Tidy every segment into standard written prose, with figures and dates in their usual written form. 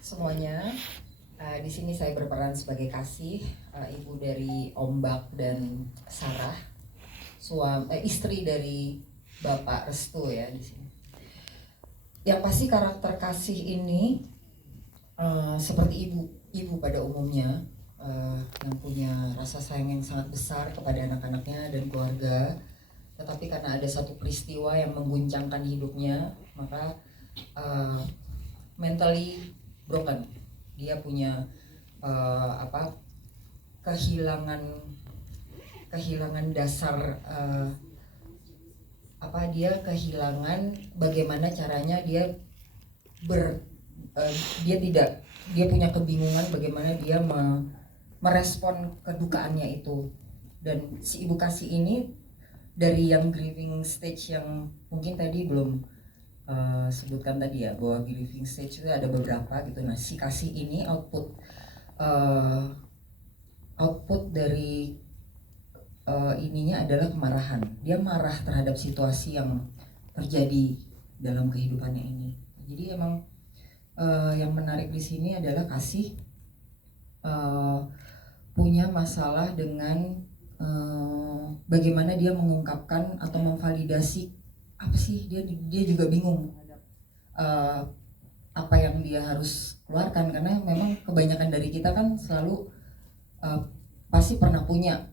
semuanya. Di sini saya berperan sebagai Kasih, ibu dari Ombak dan Sarah, istri dari Bapak Restu ya di sini. Yang pasti karakter Kasih ini seperti ibu pada umumnya, yang punya rasa sayang yang sangat besar kepada anak-anaknya dan keluarga. Tetapi karena ada satu peristiwa yang mengguncangkan hidupnya, maka mentally broken. Dia punya kehilangan dasar, dia kehilangan bagaimana caranya dia punya kebingungan bagaimana dia merespon kedukaannya itu. Dan si ibu Kasih ini dari yang grieving stage yang mungkin tadi belum sebutkan tadi ya, bahwa grieving stage itu ada beberapa gitu. Nah, si Kasih ini output dari ininya adalah kemarahan. Dia marah terhadap situasi yang terjadi dalam kehidupannya ini. Jadi emang yang menarik di sini adalah Kasih punya masalah dengan bagaimana dia mengungkapkan atau memvalidasi apa sih, dia juga bingung apa yang dia harus keluarkan, karena memang kebanyakan dari kita kan selalu pasti pernah punya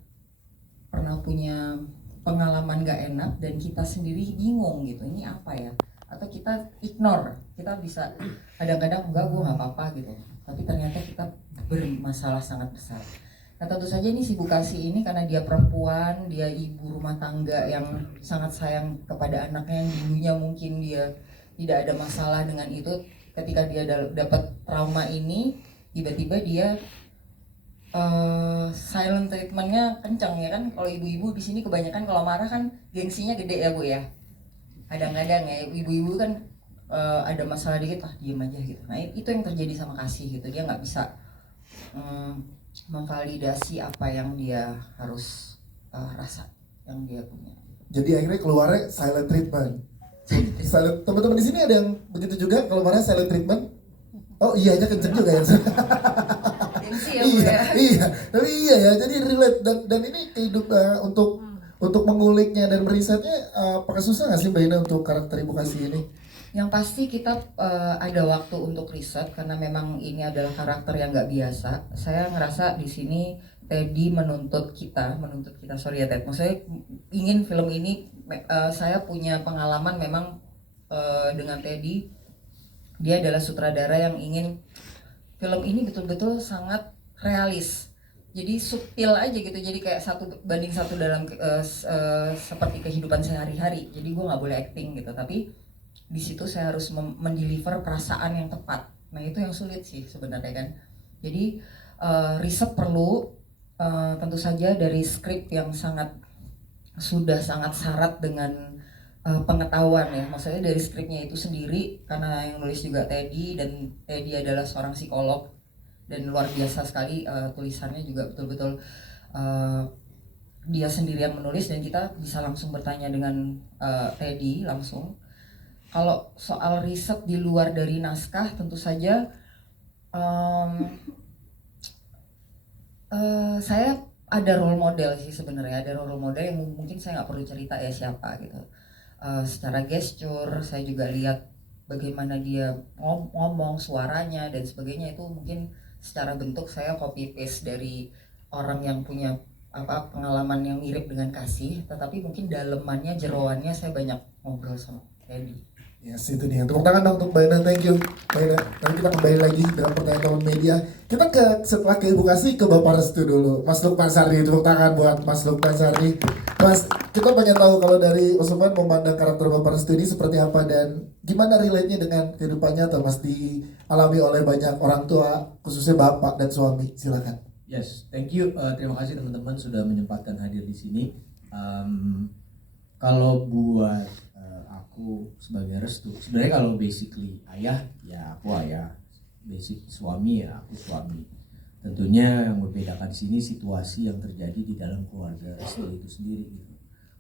pengalaman gak enak dan kita sendiri bingung gitu, ini apa ya, atau kita ignore, kita bisa kadang-kadang enggak, gue gak apa-apa gitu, tapi ternyata kita bermasalah sangat besar. Nah, tentu saja ini si Bu Kasih ini karena dia perempuan, dia ibu rumah tangga yang sangat sayang kepada anaknya yang dulunya mungkin dia tidak ada masalah dengan itu. Ketika dia dapat trauma ini, tiba-tiba dia silent treatmentnya kencang ya kan. Kalau ibu-ibu di sini kebanyakan kalau marah kan gengsinya gede ya Bu ya. Kadang-kadang ya ibu-ibu kan ada masalah dikit diem aja gitu. Nah, itu yang terjadi sama Kasih gitu. Dia nggak bisa memvalidasi apa yang dia harus rasa, yang dia punya. Jadi akhirnya keluarnya silent treatment. Silent. Teman-teman di sini ada yang begitu juga kalau marah silent treatment? Oh iya aja kenceng juga ya. Gengsi ya Bu ya. Iya, tapi iya ya. Jadi relate dan ini kehidupan untuk menguliknya dan merisetnya apakah susah nggak sih Mbak Ina untuk karakter Ibu Kasih ini? Yang pasti kita ada waktu untuk riset karena memang ini adalah karakter yang nggak biasa. Saya ngerasa di sini Teddy menuntut kita, sorry ya Ted, maksudnya ingin film ini, saya punya pengalaman memang dengan Teddy. Dia adalah sutradara yang ingin film ini betul-betul sangat realis. Jadi subtil aja gitu, jadi kayak 1:1 dalam seperti kehidupan sehari-hari. Jadi gue nggak boleh acting gitu, tapi di situ saya harus mendeliver perasaan yang tepat. Nah, itu yang sulit sih sebenarnya kan. Jadi riset perlu, tentu saja dari skrip yang sudah sangat syarat dengan pengetahuan ya. Maksudnya dari skripnya itu sendiri, karena yang nulis juga Teddy, dan Teddy adalah seorang psikolog dan luar biasa sekali, tulisannya juga betul-betul dia sendiri yang menulis, dan kita bisa langsung bertanya dengan Teddy langsung. Kalau soal riset di luar dari naskah, tentu saja saya ada role model sih sebenarnya, ada role model yang mungkin saya nggak perlu cerita ya siapa gitu. Secara gesture saya juga lihat bagaimana dia ngomong, suaranya dan sebagainya, itu mungkin secara bentuk saya copy paste dari orang yang punya pengalaman yang mirip dengan Kasih, tetapi mungkin dalemannya, jeroannya saya banyak ngobrol sama Teddy. Yes, itu dia. Tepuk tangan dong untuk Mbak Ina. Thank you Mbak Ina. Nanti kita kembali lagi dengan pertanyaan teman media. Kita setelah ke Ibu Kasih ke Bapak Restu dulu. Mas Lukman Sardi, tepuk tangan buat Mas Lukman Sardi. Mas, kita pengen tahu kalau dari Mas Lukman memandang karakter Bapak Restu ini seperti apa dan gimana relate-nya dengan kehidupan nyata Mas, dialami oleh banyak orang tua, khususnya bapak dan suami. Silakan. Yes, thank you. Terima kasih teman-teman sudah menyempatkan hadir di sini. Kalau buat aku sebagai Restu, sebenarnya kalau basically ayah ya aku ayah, basic suami ya aku suami. Tentunya yang membedakan di sini situasi yang terjadi di dalam keluarga Restu itu sendiri gitu.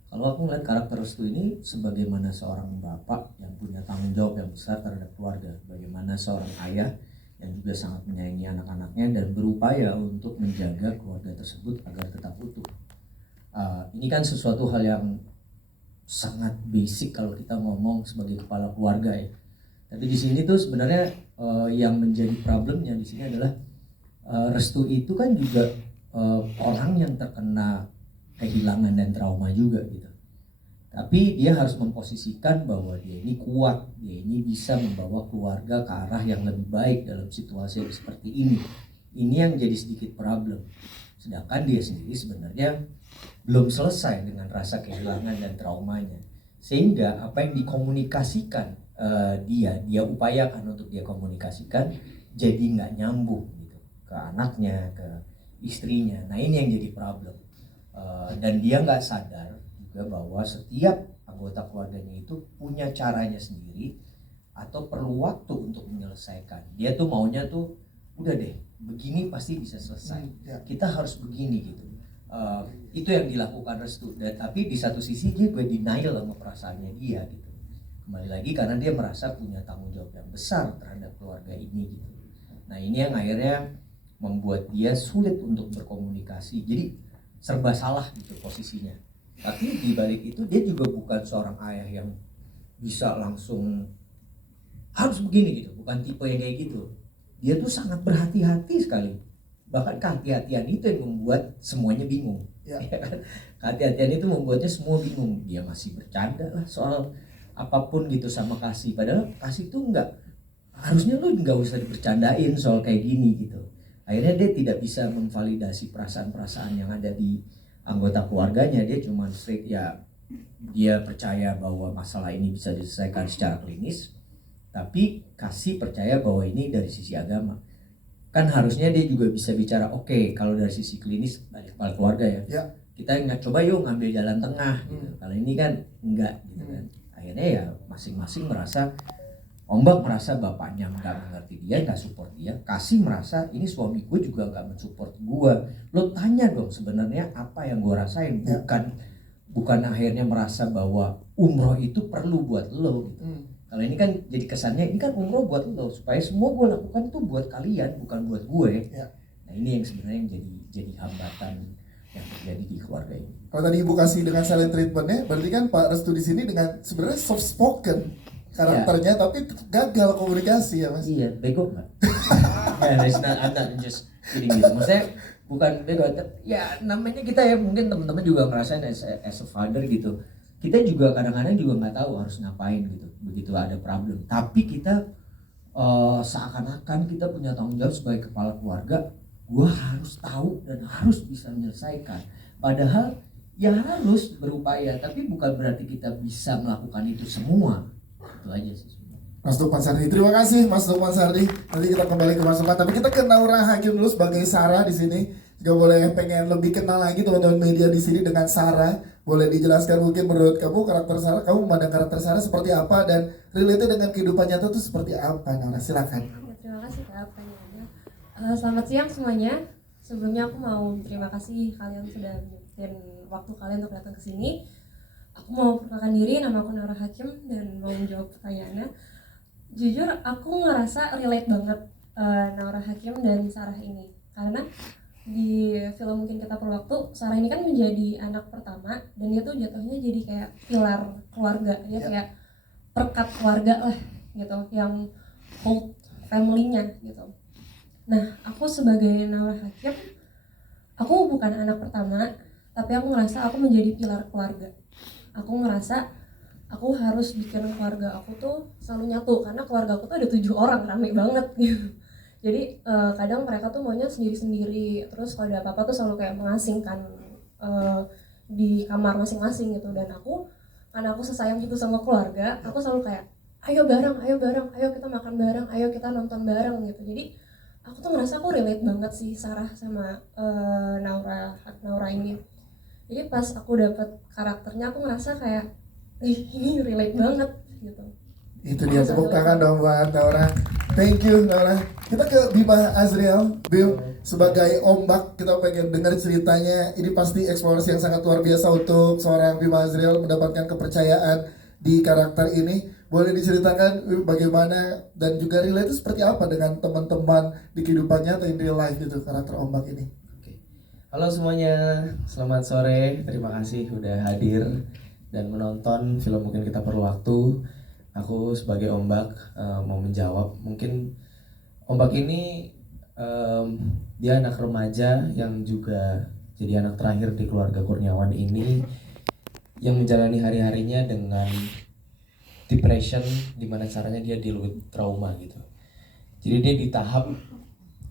Kalau aku melihat karakter Restu ini sebagaimana seorang bapak yang punya tanggung jawab yang besar terhadap keluarga, bagaimana seorang ayah yang juga sangat menyayangi anak-anaknya dan berupaya untuk menjaga keluarga tersebut agar tetap utuh. Ini kan sesuatu hal yang sangat basic kalau kita ngomong sebagai kepala keluarga ya. Tapi di sini tuh sebenarnya yang menjadi problemnya di sini adalah Restu itu kan juga orang yang terkena kehilangan dan trauma juga gitu. Tapi dia harus memposisikan bahwa dia ini kuat, dia ini bisa membawa keluarga ke arah yang lebih baik dalam situasi yang seperti ini. Ini yang jadi sedikit problem. Sedangkan dia sendiri sebenarnya belum selesai dengan rasa kehilangan dan traumanya. Sehingga apa yang dikomunikasikan dia upayakan untuk dia komunikasikan jadi nggak nyambung gitu ke anaknya, ke istrinya. Nah ini yang jadi problem. Dan dia nggak sadar bahwa setiap anggota keluarganya itu punya caranya sendiri atau perlu waktu untuk menyelesaikan. Dia tuh maunya tuh udah deh begini pasti bisa selesai. Kita harus begini gitu. Itu yang dilakukan Restu. Dan tapi di satu sisi dia gue denial sama perasaannya dia gitu. Kembali lagi karena dia merasa punya tanggung jawab yang besar terhadap keluarga ini gitu. Nah ini yang akhirnya membuat dia sulit untuk berkomunikasi. Jadi serba salah gitu posisinya. Tapi di balik itu dia juga bukan seorang ayah yang bisa langsung harus begini gitu, bukan tipe yang kayak gitu. Dia tuh sangat berhati-hati sekali. Bahkan kehati-hatian itu yang membuat semuanya bingung. Ya. Kehati-hatian itu membuatnya semua bingung. Dia masih bercanda lah soal apapun gitu sama Kasih. Padahal Kasih tuh harusnya lu nggak usah dibercandain soal kayak gini gitu. Akhirnya dia tidak bisa memvalidasi perasaan-perasaan yang ada di anggota keluarganya. Dia cuma straight ya, dia percaya bahwa masalah ini bisa diselesaikan secara klinis, tapi Kasih percaya bahwa ini dari sisi agama. Kan harusnya dia juga bisa bicara oke, kalau dari sisi klinis dari kepala keluarga ya. Kita nggak coba yuk ngambil jalan tengah gitu. Kalau ini kan enggak gitu kan. Akhirnya ya masing-masing merasa Ombak merasa bapaknya nggak mengerti dia, nggak support dia. Kasih merasa ini suami gue juga nggak mensupport gue. Lo tanya dong sebenarnya apa yang gue rasain, bukan akhirnya merasa bahwa umroh itu perlu buat lo gitu. Kalau ini kan jadi kesannya ini kan umroh buat lo supaya semua gue lakukan itu buat kalian bukan buat gue. Nah ini yang sebenarnya jadi hambatan yang terjadi di keluarga ini. Kalau tadi Ibu kasih dengan silent treatmentnya, berarti kan Pak Restu di sini dengan sebenarnya soft spoken karakternya, tapi gagal komunikasi ya Mas. Iya, bego nggak? I'm not just kidding gitu. Maksudnya bukan bego, ya namanya kita ya mungkin teman-teman juga ngerasain as a father gitu. Kita juga kadang-kadang juga nggak tahu harus ngapain gitu. Begitu ada problem, tapi kita seakan-akan kita punya tanggung jawab sebagai kepala keluarga. Gue harus tahu dan harus bisa menyelesaikan. Padahal ya harus berupaya, tapi bukan berarti kita bisa melakukan itu semua. Itu aja sih. Mas Lukman Sardi, terima kasih Mas Lukman Sardi. Nanti kita kembali ke masukan, tapi kita ke Naura Hakim dulu sebagai Sarah di sini. Jika boleh pengen lebih kenal lagi teman-teman media di sini dengan Sarah, boleh dijelaskan mungkin menurut kamu karakter Sarah, kamu memandang karakter Sarah seperti apa dan relate dengan kehidupan nyata itu seperti apa? Naura, silakan. Terima kasih Kak pertanyaannya. Selamat siang semuanya. Sebelumnya aku mau terima kasih kalian sudah menyempatkan waktu kalian untuk datang ke sini. Aku mau perkenalkan diri, nama aku Naura Hakim dan mau menjawab pertanyaannya. Jujur aku ngerasa relate banget Naura Hakim dan Sarah ini. Karena di film Mungkin Kita Perlu Waktu, Sarah ini kan menjadi anak pertama dan dia tuh jatuhnya jadi kayak pilar keluarga. Dia kayak perkat keluarga lah gitu, yang hold family-nya gitu. Nah, aku sebagai Naura Hakim, aku bukan anak pertama, tapi aku ngerasa aku menjadi pilar keluarga. Aku ngerasa aku harus bikin keluarga aku tuh selalu nyatu, karena keluarga aku tuh ada 7 orang, rame banget gitu. Jadi kadang mereka tuh maunya sendiri-sendiri, terus kalau ada apa-apa tuh selalu kayak mengasingkan di kamar masing-masing gitu. Dan aku, karena aku sesayang gitu sama keluarga, aku selalu kayak ayo bareng, ayo kita makan bareng, ayo kita nonton bareng gitu. Jadi aku tuh ngerasa aku relate banget sih Sarah sama Naura ini. Jadi pas aku dapet karakternya aku ngerasa kayak ini relate banget gitu. Itu dia, tepuk tangan dong buat Naura. Thank you Naura. Kita ke Bima Azriel. Bim, sebagai ombak kita pengen dengar ceritanya. Ini pasti eksplorasi yang sangat luar biasa untuk seorang Bima Azriel mendapatkan kepercayaan di karakter ini. Boleh diceritakan bagaimana dan juga relate itu seperti apa dengan teman-teman di kehidupannya atau in real life gitu karakter Ombak ini? Oke. Halo semuanya, selamat sore. Terima kasih udah hadir dan menonton film Mungkin Kita Perlu Waktu. Aku sebagai Ombak mau menjawab. Mungkin Ombak ini dia anak remaja yang juga jadi anak terakhir di keluarga Kurniawan ini, yang menjalani hari-harinya dengan depression, dimana caranya dia deal with trauma gitu. Jadi dia di tahap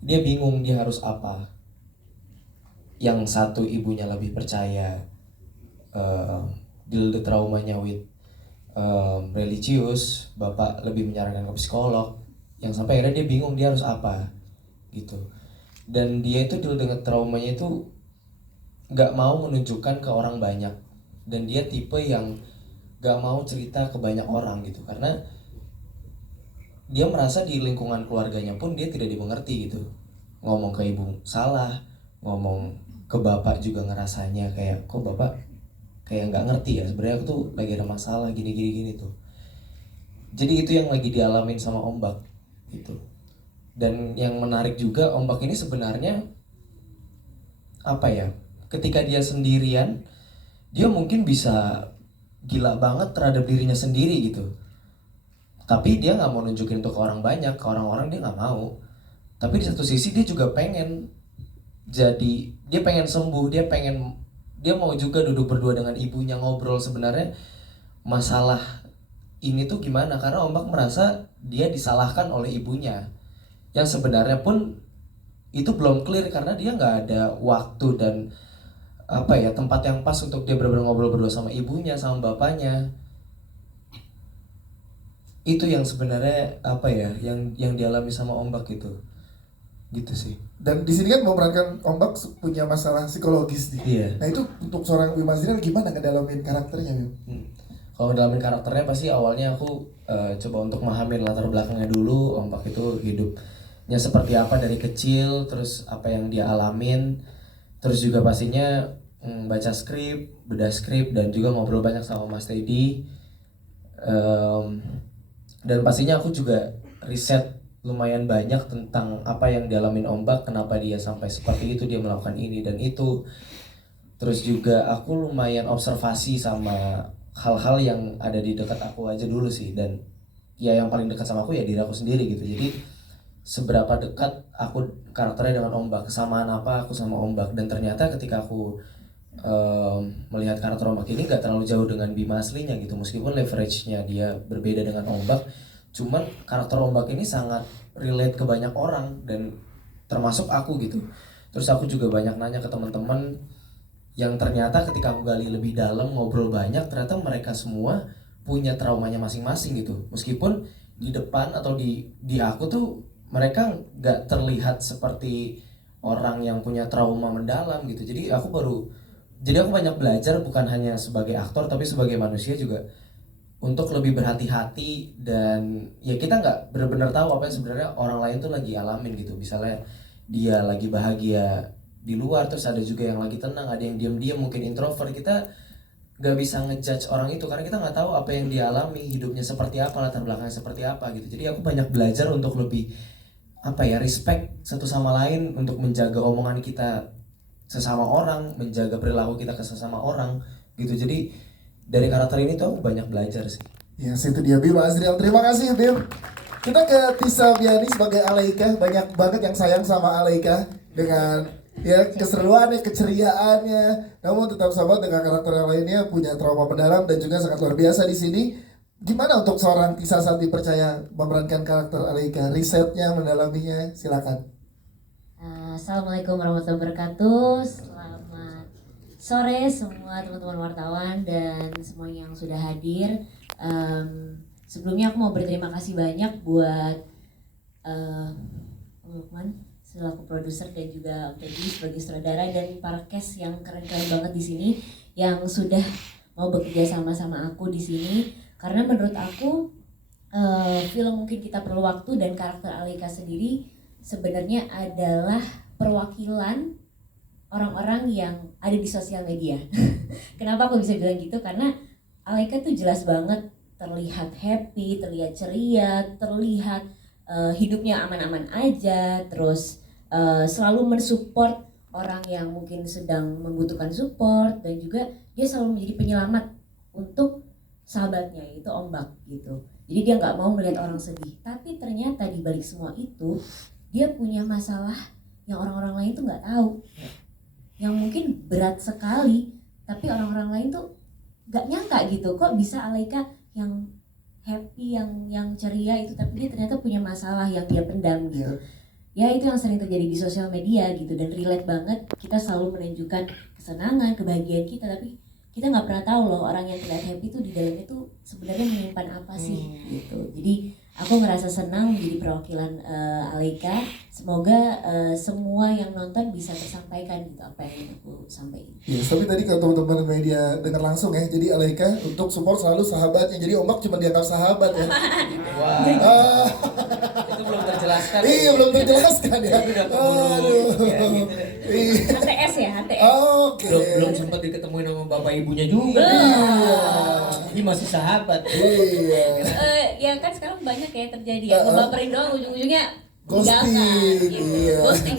dia bingung dia harus apa. Yang satu ibunya lebih percaya deal the traumanya with religius, bapak lebih menyarankan ke psikolog, yang sampai akhirnya dia bingung dia harus apa gitu. Dan dia itu deal dengan traumanya itu nggak mau menunjukkan ke orang banyak, dan dia tipe yang nggak mau cerita ke banyak orang gitu, karena dia merasa di lingkungan keluarganya pun dia tidak dimengerti gitu. Ngomong ke ibu salah, ngomong ke bapak juga ngerasanya kayak kok bapak kayak nggak ngerti ya sebenarnya aku tuh lagi ada masalah gini tuh. Jadi itu yang lagi dialamin sama Ombak gitu. Dan yang menarik juga, Ombak ini sebenarnya apa ya, ketika dia sendirian dia mungkin bisa gila banget terhadap dirinya sendiri gitu, tapi dia nggak mau nunjukin itu ke orang banyak, ke orang-orang dia nggak mau. Tapi di satu sisi dia juga pengen jadi, dia pengen sembuh, dia mau juga duduk berdua dengan ibunya ngobrol sebenarnya masalah ini tuh gimana, karena Ombak merasa dia disalahkan oleh ibunya, yang sebenarnya pun itu belum clear karena dia nggak ada waktu dan apa ya, tempat yang pas untuk dia benar-benar ngobrol berdua sama ibunya sama bapaknya. Itu yang sebenarnya apa ya, yang dialami sama Ombak gitu sih. Dan di sini kan memerankan Ombak punya masalah psikologis nih. Iya. Nah itu untuk seorang Bim Azriel gimana ngedalamin karakternya Bim? Kalau ngedalamin karakternya pasti awalnya aku coba untuk memahami latar belakangnya dulu. Ombak itu hidupnya seperti apa dari kecil, terus apa yang dia alamin, terus juga pastinya baca skrip, bedah skrip, dan juga ngobrol banyak sama Mas Teddy. Dan pastinya aku juga riset lumayan banyak tentang apa yang dialamin Ombak, kenapa dia sampai seperti itu, dia melakukan ini dan itu. Terus juga aku lumayan observasi sama hal-hal yang ada di dekat aku aja dulu sih, dan ya yang paling dekat sama aku ya diri aku sendiri gitu. Jadi seberapa dekat aku karakternya dengan Ombak, kesamaan apa aku sama Ombak. Dan ternyata ketika aku melihat karakter Ombak ini gak terlalu jauh dengan Bima aslinya gitu, meskipun leverage-nya dia berbeda dengan Ombak, cuman karakter Ombak ini sangat relate ke banyak orang dan termasuk aku gitu. Terus aku juga banyak nanya ke teman-teman yang ternyata ketika aku gali lebih dalam, ngobrol banyak, ternyata mereka semua punya traumanya masing-masing gitu. Meskipun di depan atau di aku tuh mereka nggak terlihat seperti orang yang punya trauma mendalam gitu. Jadi aku banyak belajar, bukan hanya sebagai aktor tapi sebagai manusia juga, untuk lebih berhati-hati. Dan ya kita nggak benar-benar tahu apa yang sebenarnya orang lain tuh lagi alamin gitu. Misalnya dia lagi bahagia di luar, terus ada juga yang lagi tenang, ada yang diam-diam mungkin introvert. Kita nggak bisa ngejudge orang itu karena kita nggak tahu apa yang dia alami, hidupnya seperti apa, latar belakangnya seperti apa gitu. Jadi aku banyak belajar untuk lebih apa ya, respect satu sama lain, untuk menjaga omongan kita sesama orang, menjaga perilaku kita ke sesama orang gitu. Jadi dari karakter ini tuh aku banyak belajar sih. Ya situ dia Bim Azriel, terima kasih Bim. Kita ke Tisa Biani sebagai Alaika. Banyak banget yang sayang sama Alaika dengan ya keseruannya, keceriaannya. Namun tetap sahabat dengan karakter yang lainnya punya trauma mendalam dan juga sangat luar biasa di sini. Gimana untuk seorang Tisa Santi percaya memerankan karakter Alaika? Risetnya, mendalaminya, silakan. Assalamualaikum warahmatullahi wabarakatuh. Selamat sore semua teman-teman wartawan dan semua yang sudah hadir. Sebelumnya aku mau berterima kasih banyak buat Om Lukman selaku produser dan juga Om Teddy sebagai sutradara, dan para cast yang keren-keren banget di sini yang sudah mau bekerja sama aku di sini. Karena menurut aku film Mungkin Kita Perlu Waktu dan karakter Alaika sendiri sebenarnya adalah perwakilan orang-orang yang ada di sosial media. Kenapa aku bisa bilang gitu? Karena Alaika tuh jelas banget terlihat happy, terlihat ceria, terlihat hidupnya aman-aman aja, terus selalu mensupport orang yang mungkin sedang membutuhkan support, dan juga dia selalu menjadi penyelamat untuk sahabatnya, itu Ombak gitu. Jadi dia nggak mau melihat orang sedih, tapi ternyata di balik semua itu dia punya masalah yang orang-orang lain tuh nggak tahu, yang mungkin berat sekali, tapi orang-orang lain tuh nggak nyangka gitu, kok bisa Alaika yang happy, yang ceria itu, tapi dia ternyata punya masalah yang dia pendam gitu. Ya itu yang sering terjadi di sosial media gitu, dan relate banget. Kita selalu menunjukkan kesenangan, kebahagiaan kita, tapi kita nggak pernah tahu loh orang yang terlihat happy itu di dalamnya tuh sebenarnya menyimpan apa sih gitu. Jadi aku ngerasa senang menjadi perwakilan Alaika. Semoga semua yang nonton bisa tersampaikan gitu apa yang aku sampaikan. Yes, tapi tadi kalau teman-teman media dengar langsung ya, jadi Alaika untuk support selalu sahabatnya. Jadi Ombak cuma dianggap sahabat ya. Wah, itu belum terjelaskan. Iya, belum terjelaskan ya. Udah keburu ya, gitu deh. Iya. HTS ya, HTS. Oke. Belum sempat diketemuin sama bapak ibunya juga. Iya. Jadi masih sahabat. Iya. Ya kan sekarang banyak ya terjadi ya, ngebaperin doang ujung-ujungnya Ghosting, meninggalkan, gitu. iya. Ghosting.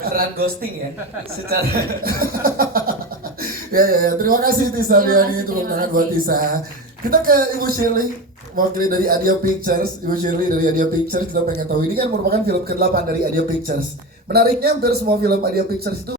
Beneran ghosting ya. Secara Ya. Terima kasih Tisa Terima Liani, kasih, tepuk terima tangan kasih. buat Tisa. Kita ke Ibu Shirley, mewakili dari Adia Pictures. Ibu Shirley dari Adia Pictures, kita pengen tahu ini kan merupakan film ke-8 dari Adia Pictures. Menariknya hampir semua film Adia Pictures itu